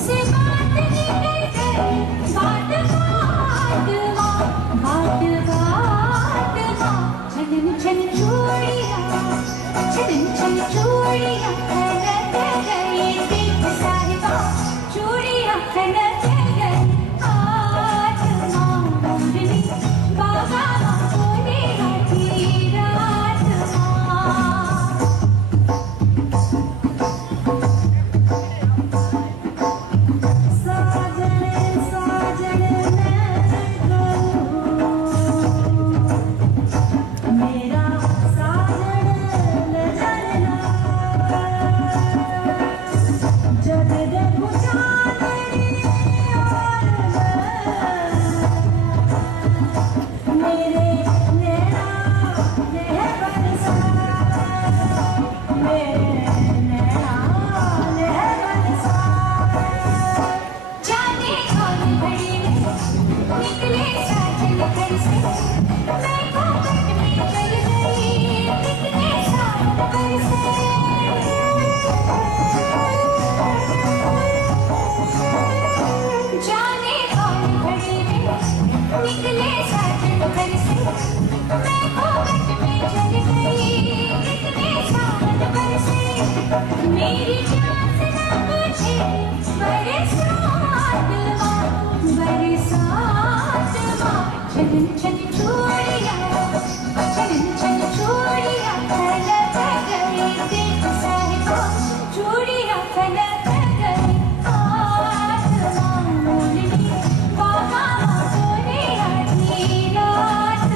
से बात निकल गई, बात छन छन चूड़ियां, छन छन चूड़ियां खनक गई, देख साहिबा चूड़ियां खनक गई। आत्मा मोरनी बाबा बोले आधी रात साजन साजन मेरा साजन नजरना जग देखो चांदनी और मेरे नैना नह बरसा, मेरे नैना नह बरसा। जाने कौन घड़ी में निकले साजन घर से, मैं घूंघट में चल गई कितने साल बरसे। जाने कौन घड़ी में निकले साजन घर से, मैं घूंघट में चल गई कितने साल बरसे। मेरी जान से ना पूछे बरसात माँ, छन छन चूड़ियां, छन छन चूड़ियां खनक गई, देख साहिबा चूड़ियां खनक गई। आत्मा मोरनी बाबा बोले आधी रात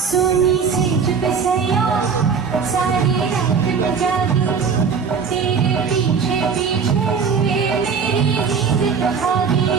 सोनी से चुप सैया सारी रात में जागी, तेरे पीछे पीछे मेरी नींद तो भागी।